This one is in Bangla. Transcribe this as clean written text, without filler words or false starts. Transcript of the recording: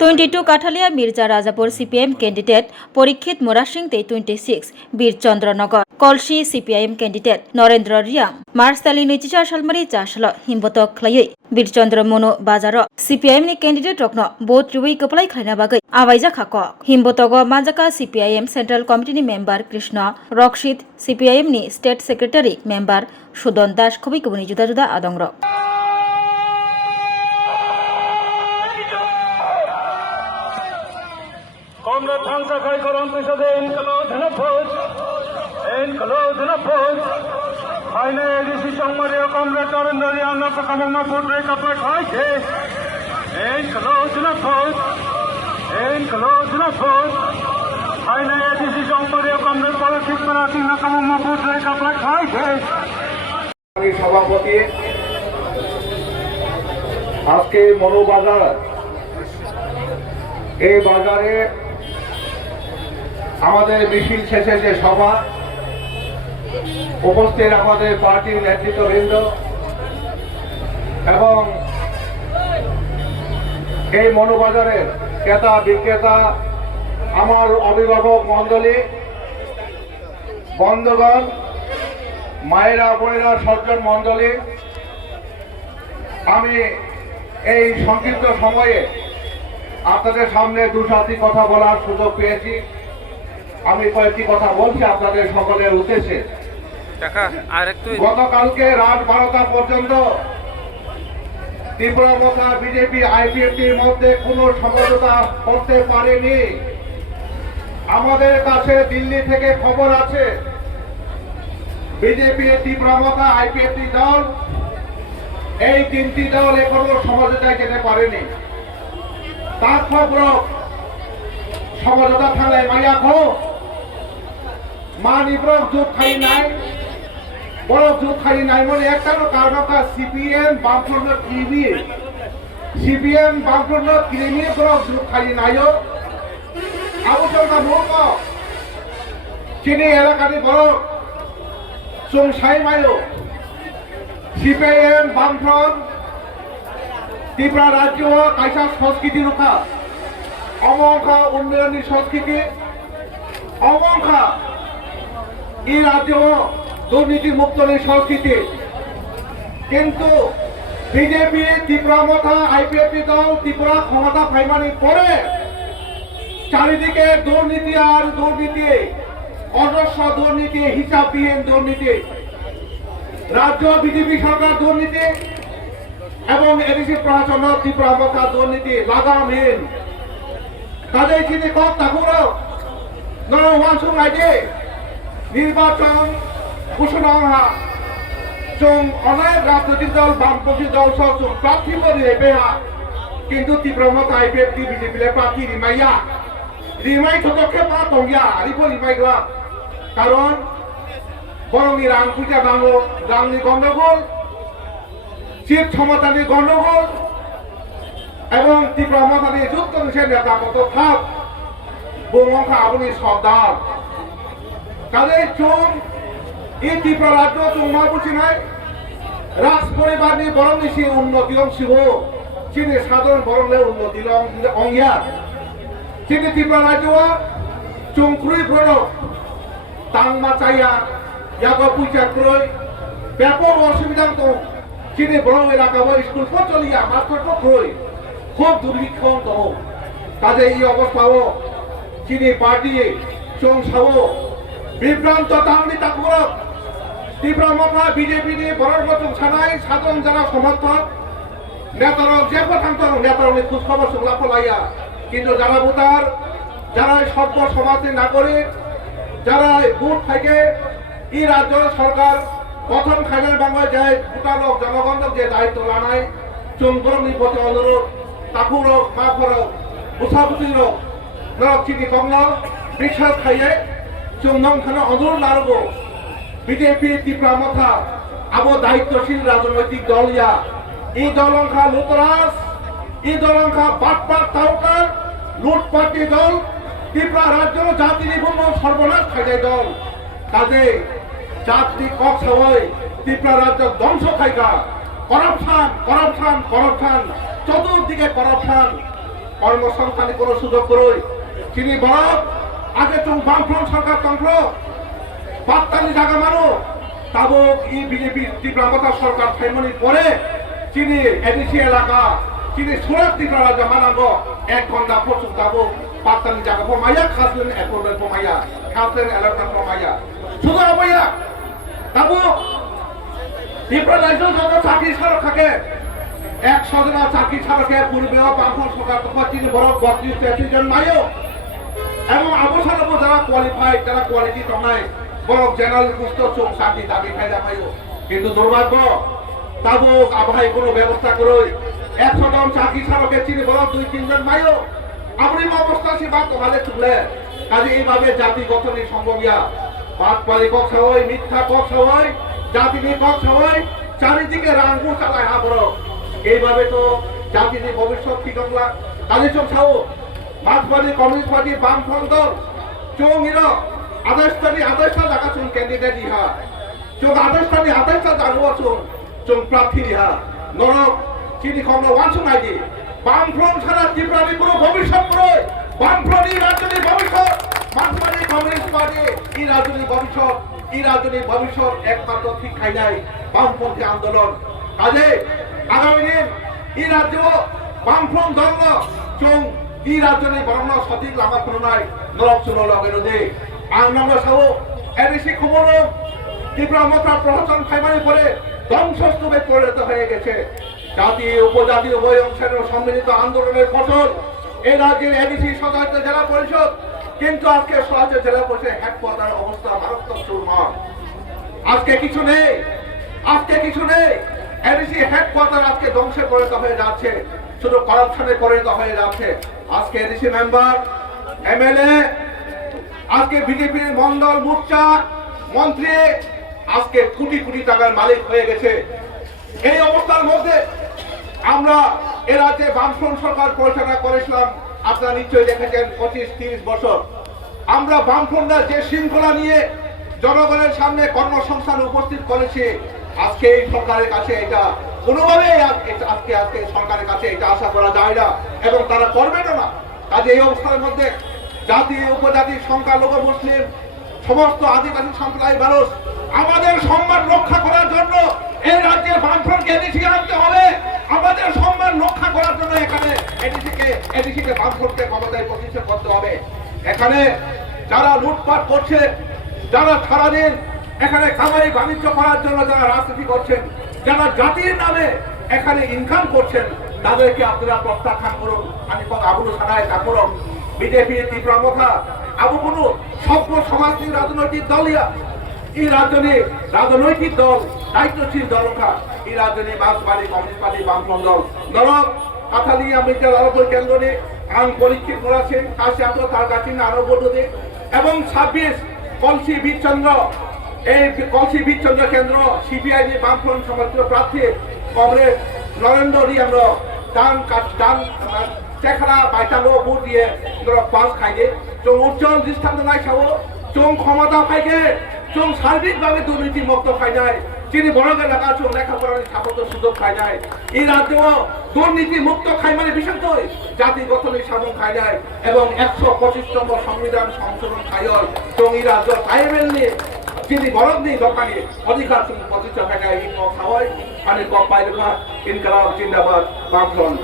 22 কাঠালিয়া মির্জা রাজাপুর সিপিএম ক্যান্ডিডেট পরীক্ষিত মোরাসিং 26 বীরচন্দ্রনগর কলসি সিপিআইএম ক্যান্ডিডেট নরেন্দ্র রিয়াং मार्चतालि 2004 सालमारि चासल हिमबतक खलायै बीरचन्द्र मनु बाजार सीपीआईएम नि कैंडिडेट रक्न बोट रिवै कपलाय खायना बागै आवाइजा खाक हिमबतक माजाका सीपीआईएम सेंट्रल कमिटी नि मेम्बर कृष्ण रक्षित सीपीआईएम नि स्टेट सेक्रेटारी मेम्बर सुदन दास खबै कबनि जुदा जुदा आदंग्र Comrade Hansa Kaikaran Prishade Enkalo Dhanapoj Haine Edisi Chongmaria Comrade Narendra Anna Pakamama Putre Kapak Haike Enkalo Dhanapoj Haine Edisi Chongmaria Comrade Politik Marati Nakamama Putre Kapak Haike সভাপতি আজকে মনো বাজার এই বাজারে আমাদের মিছিল শেষে যে সভা উপস্থিত আমাদের পার্টির নেতৃত্ববৃন্দ এবং এই মনোবাজারের ক্রেতা বিক্রেতা আমার অভিভাবক মণ্ডলী বন্ধুগণ মায়েরা বোনেরা সজ্জন মণ্ডলী আমি এই সংক্ষিপ্ত সময়ে আপনাদের সামনে দুটি কথা বলার সুযোগ পেয়েছি আমি কয়েকটি কথা বলছি আপনাদের সকলের উদ্দেশ্যে গতকালকে রাত 12টা পর্যন্ত তীব্রমতা বিজেপি আইপিএফটির মধ্যে কোনো সমঝোতা করতে পারেনি আমাদের কাছে দিল্লি থেকে খবর আছে বিজেপি তীব্রমতা আইপিএফটি দল এই তিনটি দল এখনো সমঝোতায় যেতে পারেনি তারপর সমঝোতা থাকলে মাইয়া খো মানি বরফ যুগ খাই নাই বরফ যুগ খাই নাই মানে একটা কারণ সিপিএম বামফ্রন্ট ক্রিমি বরফ যুগ খাই নাইও আবুচলকা মূর্খ চিনি এলাকাটি বরফ চুং সাই মাইও সিপিএম বামফ্রন্ট ত্রিপুরা রাজ্য কাইসা সংস্কৃতি রক্ষা অমংখা উন্নয়নী সংস্কৃতি অমংখা এই রাজ্য দুর্নীতি মুক্ত সংস্কৃতি কিন্তু বিজেপি ত্রিপুরা মথা আইপিএফটি দল ত্রিপুরা ক্ষমতা পাইমানি পরে চারিদিকে দুর্নীতি আর দুর্নীতি অজস্র দুর্নীতি হিসাববিহীন দুর্নীতি রাজ্য বিজেপি সরকার দুর্নীতি এবং এডিসি প্রশাসন ত্রিপুরা মথা দুর্নীতি লাগামহীন তাদের চিনি কত ঠাকুর নওয়াংশুং আইডে নির্বাচন ঘোষণা চং অনেক রাজনৈতিক দল বামপন্থী দল সহ প্রার্থী করে বেহা কিন্তু তীব্রমতা আইপিএফটি বিজেপি প্রার্থী রিমাইয়া রিমাই পদক্ষেপ না দঙ্গিয়া আরিফ রিমাইগলা কারণ বরংনি রাং পূজা নাঙ্গো রাংনি গন্ডগোল চিট ক্ষমতানি গন্ডগোল এবং তীব্রমতানি যুক্ত নেতা কত থাক বংখা আবনি সর্দার তাদের চুন এই ত্রিপুরা রাজ্য চুমা বুঝিনাই রাজ পরিবারনি বরংনি সে উন্নতি অংশিব চিনি সাধারণ বরংলে উন্নতি অঙ্গিয়া চিনি ত্রিপুরা রাজ্য চুংক্রুই প্রণ তাংমা চাইয়া ইয়াগো পুইচা ক্রয় ব্যাপক অসুবিধা তো চিনি বরং এলাকা স্কুল চলিয়া মাত্র ক্রয় খুব দুর্ভিক্ষণ তো কাজে এই অবস্থাও চিনি পার্টি চং সাও বিভ্রান্ত তাংনি তাকুর তীব্রমতা বিজেপি নি বরগচং সানাই সাধারণ যারা সমর্থক নেতার যেবো থাকতো নেতার খোঁজ খবর সংলাপ লাইয়া কিন্তু যারা ভোটার যারা সভ্য সমাজের নাগরিক যারা বুথ থেকে এই রাজ্য সরকার প্রথম খাইলের বাংলায় যায় ভোটার জনগণ যে দায়িত্ব লানাই চুমগরমনি প্রতি অনুরোধ তাকুর মাফর বুঝাবুঝি নরক চিনি কমল বিশ্বাস খাইয়ে চুমনং খানে অনুরোধ লারব বিজেপি ত্রিপুরা মথা আবো দায়িত্বশীল রাজনৈতিক দল ইয়া এই দলংখা লুতরাস এই দলংখা বাটপাট তাওকার লুটপাটি দল ত্রিপুরা রাজ্য জাতি নিবন্ধ সর্বনাশ খাইযায় দল কাজে জাতি কক সবাই ত্রিপুরা রাজ্য ধ্বংস খাইকা করাপশন করাপশন করাপশন চতুর্দিকে করাপশন কর্মসংস্থানে কোনো সুযোগ করই চিনি বরফ আগে তুমি বামফ্রন্ট সরকার তন্ত্র পাত্তানি জায়গা মানো তাবক ই বিজেপি তীব্রাঙ্গতা সরকার থাইমনি পরে চিনি এডিসি এলাকা চিনি সুরাত ত্রিপুরা রাজ্য মানাঙ্গ 1 ঘন্টা পর্যন্ত তাবক পাত্তানি জায়গা পমাইয়া খাসলেন একবার পমাইয়া খাসলেন এলাকা পমাইয়া শুধু আবইয়া তাবক ত্রিপুরা রাজ্য যত চাকরি ছাড়া থাকে 100 জন চাকরি ছাড়াকে পূর্বেও বামফ্রন্ট সরকার তখন চিনি বরফ 32-33 জন মাইও এবং অবসরব যারা কোয়ালিফাইড যারা কোয়ালিটি তমায় বরফ জেনারেল কুস্ত চোখ চাকরি দাবি খাইলা পাইও কিন্তু দুর্ভাগ্য তাবুক আবহাই কোনো ব্যবস্থা করই 100 জন চাকরি ছাড়াকে চিনি বরফ 2-3 জন মাইও আপনি অবস্থা সে বাদ ভালে চলে কাজে এইভাবে জাতি গঠনের সম্ভবিয়া বাদ পালি কক সবাই মিথ্যা কক সবাই জাতি নিয়ে কক সবাই চারিদিকে রাঙ্গু চালায় হা বড় এইভাবে তো জাতির ভবিষ্যৎ ঠিক হলা কাজে চোখ ছাও মার্ক্সবাদী কমিউনিস্ট পার্টি বামফ্রন্ট দল চোং ইরো আদেশটা জায়গা চোং ক্যান্ডিডেট ইহা চোং আদেশটা জানুয়া চোং প্রার্থী ইহা নরক চিনি খন্ড ওয়ানসুন আইডি বামফ্রন্ট ছাড়া ত্রিপুরার কোনো ভবিষ্যৎ নয় বামফ্রন্ট এই রাজনীতির ভবিষ্যৎ মার্ক্সবাদী কমিউনিস্ট পার্টি এই রাজনীতির ভবিষ্যৎ একমাত্র ঠিক খাই নাই বামপন্থী আন্দোলন কাজে আগামী দিন এই রাজ্য বামফ্রন্ট দল চোং ই রাজ্যনি বর্ণ সঠিক লামা খুলনায় নরক চুনল বিরোধী আং নম্বর সাও এডিসি খবর ত্রিপুরা মতা প্রশাসন ফাইমারি পরে ধ্বংসস্তূপে পরিণত হয়ে গেছে জাতীয় উপজাতি উভয় অংশের সম্মিলিত আন্দোলনের ফসল এই রাজ্যের এডিসি সদস্য জেলা পরিষদ কিন্তু আজকে সহজে জেলা পরিষদ হেডকোয়ার্টার অবস্থা মারাত্মক চুরমার আজকে কিছু নেই এডিসি হেডকোয়ার্টার আজকে ধ্বংসে পরিণত হয়ে যাচ্ছে শুধু করাপশনে পরিণত হয়ে যাচ্ছে আজকে এডিসি মেম্বার এমএলএ আজকে বিজেপির মন্ডল মোর্চা মন্ত্রী আজকে কোটি কোটি টাকার মালিক হয়ে গেছে এই অবস্থার মধ্যে আমরা এ রাজ্যে বামফ্রন্ট সরকার পরিচালনা করেছিলাম আপনারা নিশ্চয়ই দেখেছেন 25-30 বছর আমরা বামফ্রন্টরা যে শৃঙ্খলা নিয়ে জনগণের সামনে কর্মসংস্থান উপস্থিত করেছি আজকে এই সরকারের কাছে এটা কোনোভাবেই আজকে সরকারের কাছে এটা আশা করা যায় না এবং তারা করবে না কাজে এই অবস্থার মধ্যে জাতি উপজাতি সংখ্যালঘু মুসলিম সমস্ত আদিবাসী সম্প্রদায়ের মানুষ আমাদের সম্মান রক্ষা করার জন্য এই রাজ্যে বামফ্রন্টকে এডিসি আনতে হবে আমাদের সম্মান রক্ষা করার জন্য এখানে এডিসিকে বামফ্রন্টকে ক্ষমতায় প্রতিষ্ঠা করতে হবে এখানে যারা লুটপাট করছে যারা সারাদিন এখানে কামাই বাণিজ্য করার জন্য যারা রাজনীতি করছেন যারা জাতির নামে এখানে ইনকাম করছেন তাদেরকে আপনারা প্রত্যাখ্যান করুন আমি আবুল সানায় ঠাকুর বিজেপি তীব্রাঙ্গতা আবু কোনো সভ্য সমাজনীতি রাজনৈতিক দলিয়া এই রাজনৈতিক দল দায়িত্বশীল দলকা এই রাজনীতি মার্ক্সবাদী কমিউনিস্ট পার্টি বামফ্রন্ট দল নরক কাথালিয়া মির্জা লালপুর কেন্দ্রে আং পরীক্ষিত করেছে কাছে আসলো তার কাছে আরো পদ্ধতি এবং 26 কলসি বীরচন্দ্র এই কলসি বীরচন্দ্র কেন্দ্র সিপিআই বামফ্রন্ট সমর্থিত প্রার্থী কংগ্রেস নরেন্দ্র রিয়ামর ডান চেখরা বাইটাঙ্গো ভোট দিয়ে পাস খাইয়ে চোং উজ্জ্বল দৃষ্টান্ত নাই সাবো চোং ক্ষমতা খাইকে চোং সার্বিকভাবে দুর্নীতি মুক্ত খাই যায় চিনি বড়কে লেখা চোং লেখাপড়ার সাপোর্ট সুযোগ খাই যায় এই রাজ্য দুর্নীতি মুক্ত খাই মানে বিশেষতই জাতি গঠনের সাধন খাই যায় এবং 125 নম্বর সংবিধান সংশোধন খাই চোং এই রাজ্য টাইমেল নিয়ে চিনি বরফ নেই দোকানে অধিকার প্রতিষ্ঠা খাই যায় এই খাওয়াই মানে পাইলে ইনকালাব জিন্দাবাদ বামফ্রন্ট